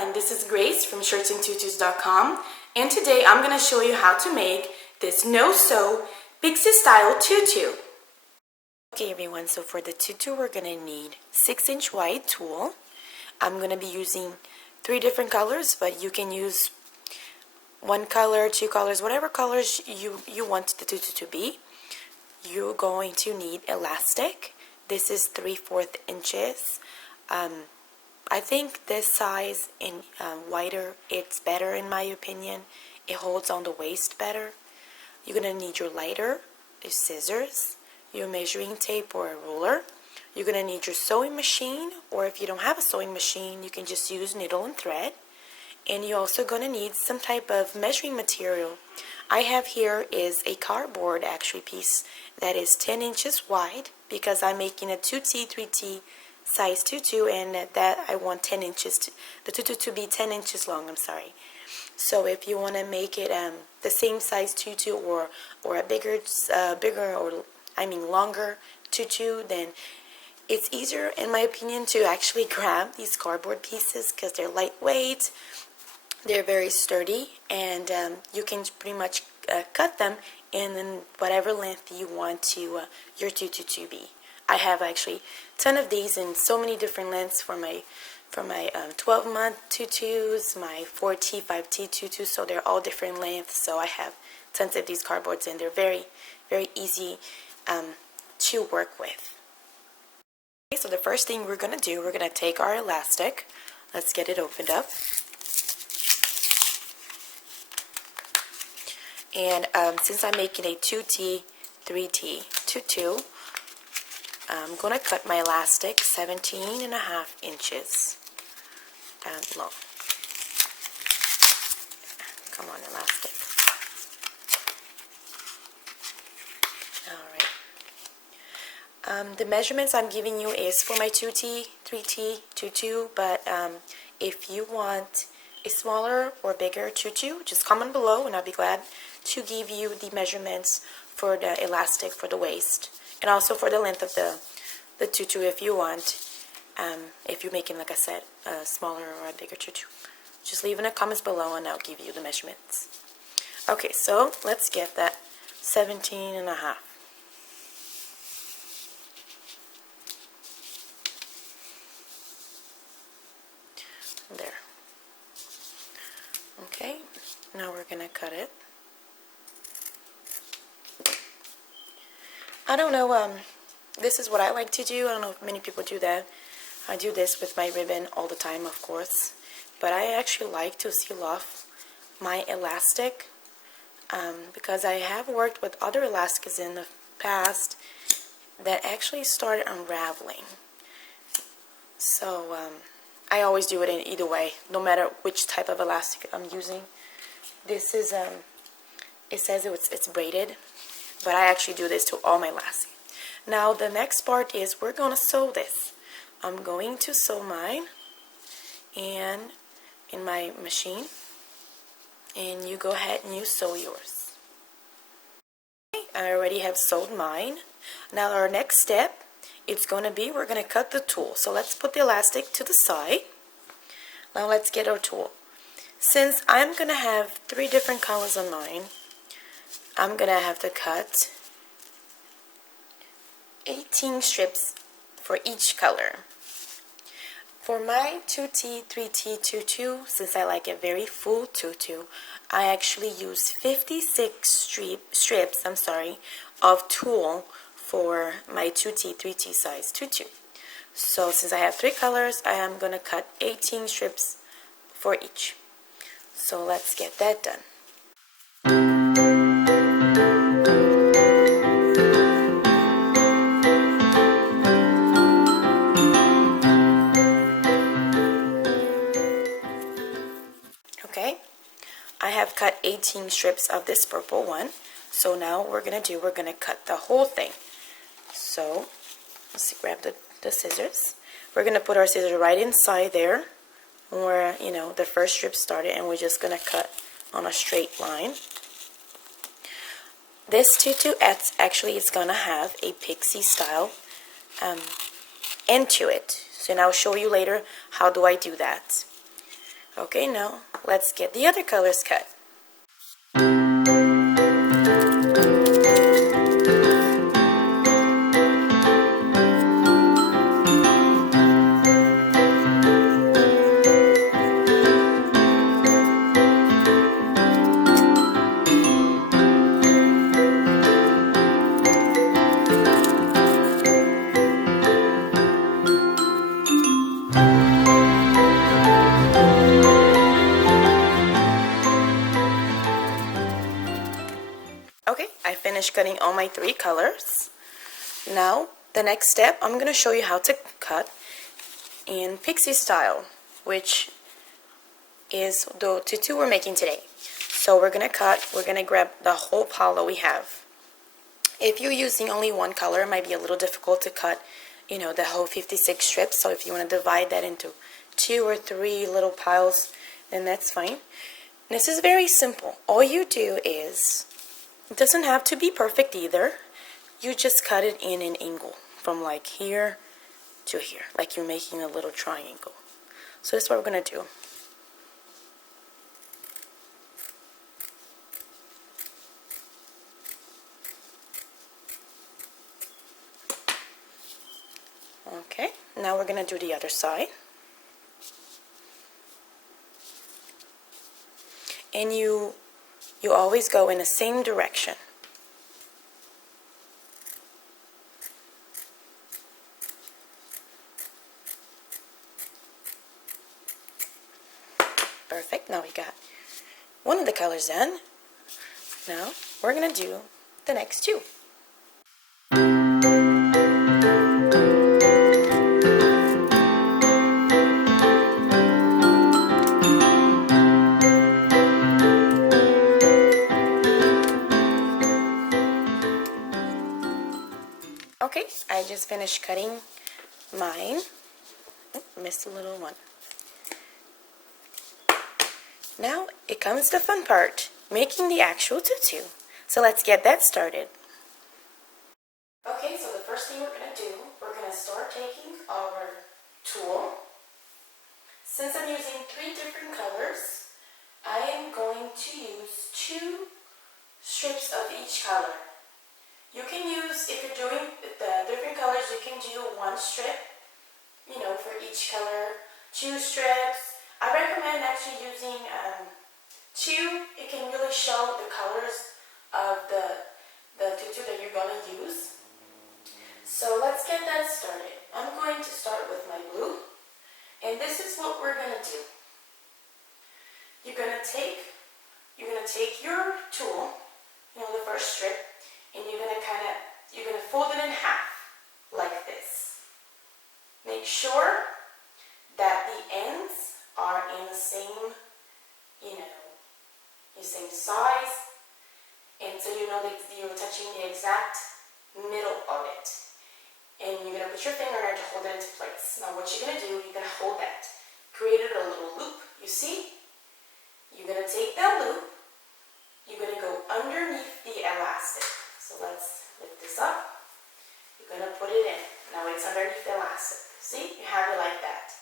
everyone, this is Grace from Tutus.com, and today I'm going to show you how to make this no-sew Pixie style tutu. Okay everyone, so for the tutu we're going to need 6-inch wide tulle. I'm going to be using 3 different colors, but you can use 1 color, 2 colors, whatever colors you want the tutu to be. You're going to need elastic. This is 3/4 inches. I think this size in wider, it's better in my opinion. It holds on the waist better. You're going to need your lighter, your scissors, your measuring tape or a ruler. You're going to need your sewing machine, or if you don't have a sewing machine, you can just use needle and thread. And you're also going to need some type of measuring material. I have here is a cardboard actually piece that is 10 inches wide because I'm making a 2T, 3T size tutu, and that I want 10 inches, the tutu to be 10 inches long, I'm sorry. So if you want to make it the same size tutu or a bigger or I mean longer tutu, then it's easier in my opinion to actually grab these cardboard pieces because they're lightweight, they're very sturdy, and you can pretty much cut them in whatever length you want to your tutu to be. I have actually a ton of these in so many different lengths for my 12-month tutus, my 4T, 5T tutus, so they're all different lengths. So I have tons of these cardboards, and they're very, very easy to work with. Okay, so the first thing we're going to do, we're going to take our elastic. Let's get it opened up. And since I'm making a 2T, 3T tutu, I'm going to cut my elastic 17.5 inches down low. Come on, elastic. Alright. The measurements I'm giving you is for my 2T, 3T tutu, but if you want a smaller or bigger tutu, just comment below and I'll be glad to give you the measurements for the elastic for the waist. And also for the length of the tutu if you want, if you're making, like I said, a smaller or a bigger tutu. Just leave in the comments below and I'll give you the measurements. Okay, so let's get that 17.5. There. Okay, now we're going to cut it. I don't know, this is what I like to do. I don't know if many people do that. I do this with my ribbon all the time, of course. But I actually like to seal off my elastic because I have worked with other elastics in the past that actually started unraveling. So I always do it in either way, no matter which type of elastic I'm using. This is, it says it's braided, but I actually do this to all my elastic. Now the next part is we're going to sew this. I'm going to sew mine and in my machine, and you go ahead and you sew yours. Okay, I already have sewed mine. Now our next step, it's going to be we're going to cut the tulle. So let's put the elastic to the side. Now let's get our tulle. Since I'm going to have 3 different colors on mine, I'm going to have to cut 18 strips for each color. For my 2T, 3T tutu, since I like a very full tutu, I actually use 56 strips of tulle for my 2T, 3T size tutu. So since I have 3 colors, I am going to cut 18 strips for each. So let's get that done. Okay, I have cut 18 strips of this purple one. So now what we're going to do, we're going to cut the whole thing. So let's grab the scissors. We're going to put our scissors right inside there where, you know, the first strip started, and we're just going to cut on a straight line. This tutu actually is going to have a pixie style end to it. So now I'll show you later how do I do that. Okay, now let's get the other colors cut. Okay, I finished cutting all my 3 colors. Now, the next step, I'm going to show you how to cut in Pixie style, which is the tutu we're making today. So we're going to grab the whole pile that we have. If you're using only one color, it might be a little difficult to cut, the whole 56 strips. So if you want to divide that into 2 or 3 little piles, then that's fine. This is very simple. All you do is, it doesn't have to be perfect either. You just cut it in an angle from like here to here, like you're making a little triangle. So that's what we're going to do. Okay, now we're going to do the other side. And you always go in the same direction. Perfect, now we got one of the colors done. Now we're going to do the next 2. Okay, I just finished cutting mine. Oh, missed a little one. Now it comes the fun part, making the actual tutu. So let's get that started. Okay, so the first thing we're going to do, we're going to start taking our tool. Since I'm using 3 different colors, I am going to use 2 strips of each color. You can use, if you're doing the different colors, you can do 1 strip, for each color, 2 strips. I recommend actually using 2. It can really show the colors of the tutu that you're going to use. So let's get that started. I'm going to start with my blue, and this is what we're going to do. You're going to take your tool, the first strip, and you're going to fold it in half like this. Make sure that the ends are in the same, the same size, and so you know that you're touching the exact middle of it. And you're going to put your finger in there to hold it into place. Now what you're going to do, you're going to hold that. Created a little loop, you see? You're going to take that loop, you're going to go underneath the elastic. So let's lift this up. You're going to put it in. Now it's underneath the elastic. See? You have it like that.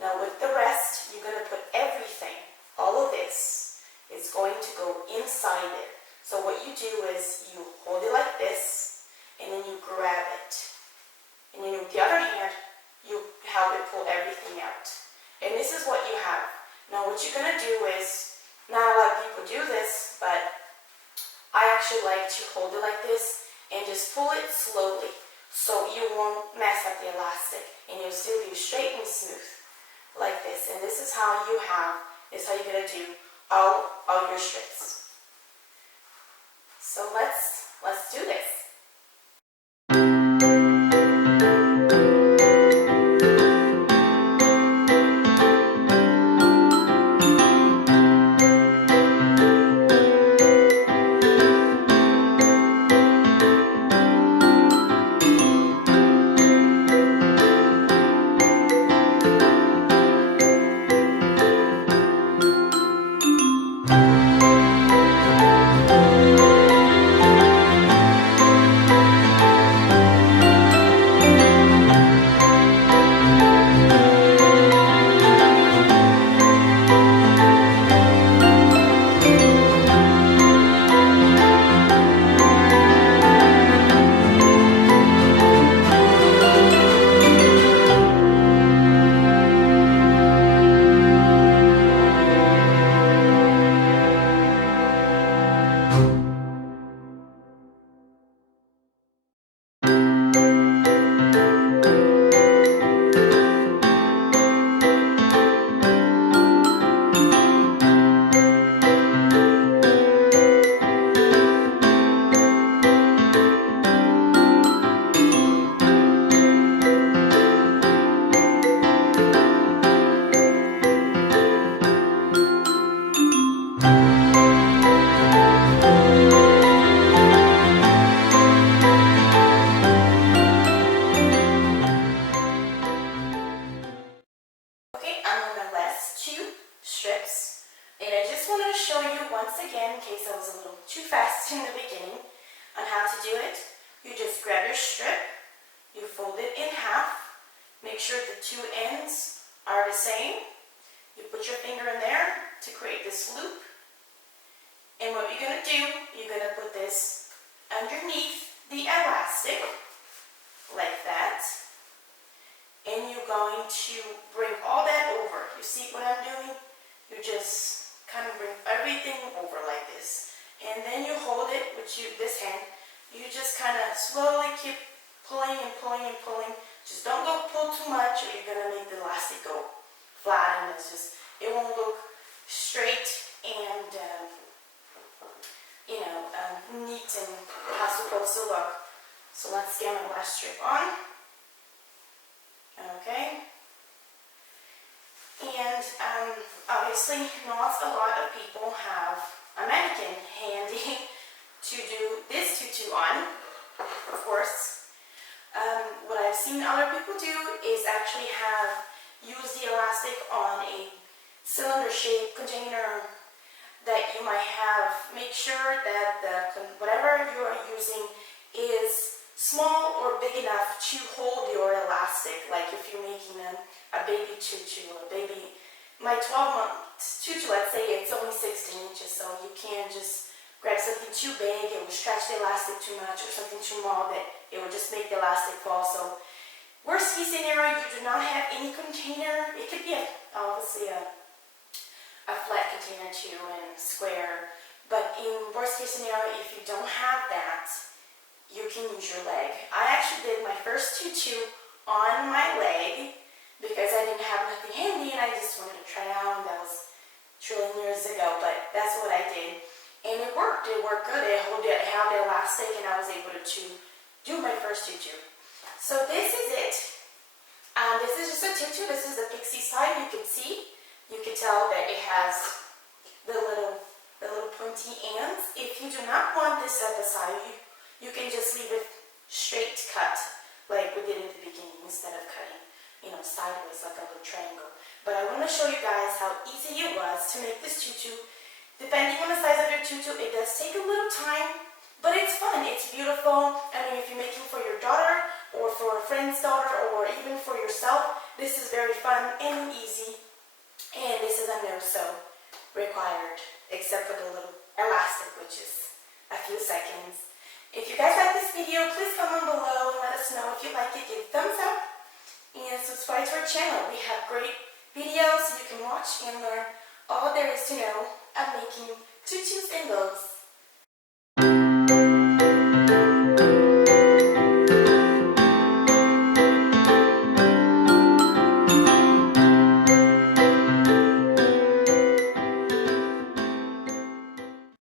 Now with the rest, you're going to put everything, all of this, is going to go inside it. So what you do is you hold it like this, and then you grab it. And then with the other hand, you help it pull everything out. And this is what you have. Now what you're going to do is, not a lot of people do this, but I actually like to hold it like this and just pull it slowly so you won't mess up the elastic and you'll still be straight and smooth like this. And this is how you're going to do all your strips. So let's do this. strips. And I just wanted to show you once again, in case I was a little too fast in the beginning, on how to do it. You just grab your strip, you fold it in half, make sure the two ends are the same. You put your finger in there to create this loop. And what you're going to do, you're going to put this underneath the elastic, like that. And you're going to bring all that over. You see what I'm doing? You just kind of bring everything over like this. And then you hold it with this hand. You just kind of slowly keep pulling and pulling and pulling. Just don't go pull too much or you're going to make the elastic go flat and it won't look straight and neat and how it's supposed to look. So let's get my last strip on. Okay. And obviously not a lot of people have a mannequin handy to do this tutu on, of course. What I've seen other people do is actually use the elastic on a cylinder-shaped container that you might have. Make sure that whatever you are using is small or big enough to hold your elastic. Like if you're making a baby tutu, my 12-month tutu, let's say it's only 16 inches, so you can't just grab something too big, it would stretch the elastic too much, or something too small that it would just make the elastic fall. So worst case scenario, you do not have any container. It could be obviously a flat container too and square, but in worst case scenario, if you don't have that, you can use your leg. I actually did my first tutu on my leg because I didn't have nothing handy and I just wanted to try it out. That was trillion years ago, but that's what I did. And it worked good. I held the elastic and I was able to do my first tutu. So this is it. This is just a tutu. This is the Pixie style. You can see. You can tell that it has the little pointy ends. If you do not want this at the side, you can just leave it straight cut like we did in the beginning instead of cutting, sideways like a little triangle. But I want to show you guys how easy it was to make this tutu. Depending on the size of your tutu, it does take a little time, but it's fun. It's beautiful. I mean, if you're making for your daughter or for a friend's daughter or even for yourself, this is very fun and easy. And this is a no-sew required, except for the little elastic, which is a few seconds. If you guys like this video, please comment below and let us know. If you like it, give a thumbs up and subscribe to our channel. We have great videos you can watch and learn all there is to know of making tutus and bows.